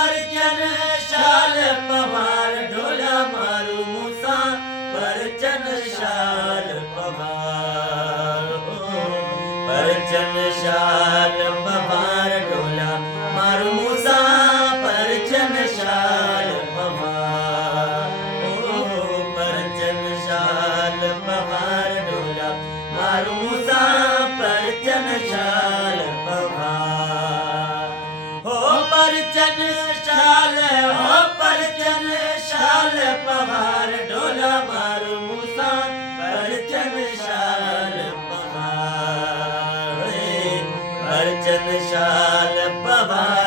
परचन शाल पवार ढोला मारू मूसा परचन शाल पवार परचन शाल पवार ढोला मारू मूसा परचन शाल पवार परचन शाल पवार ढोला मारू मूसा परचन शाल परचन शाल पवार ढोला मारू मूसा परचन शाल पवार परचन शाल पवार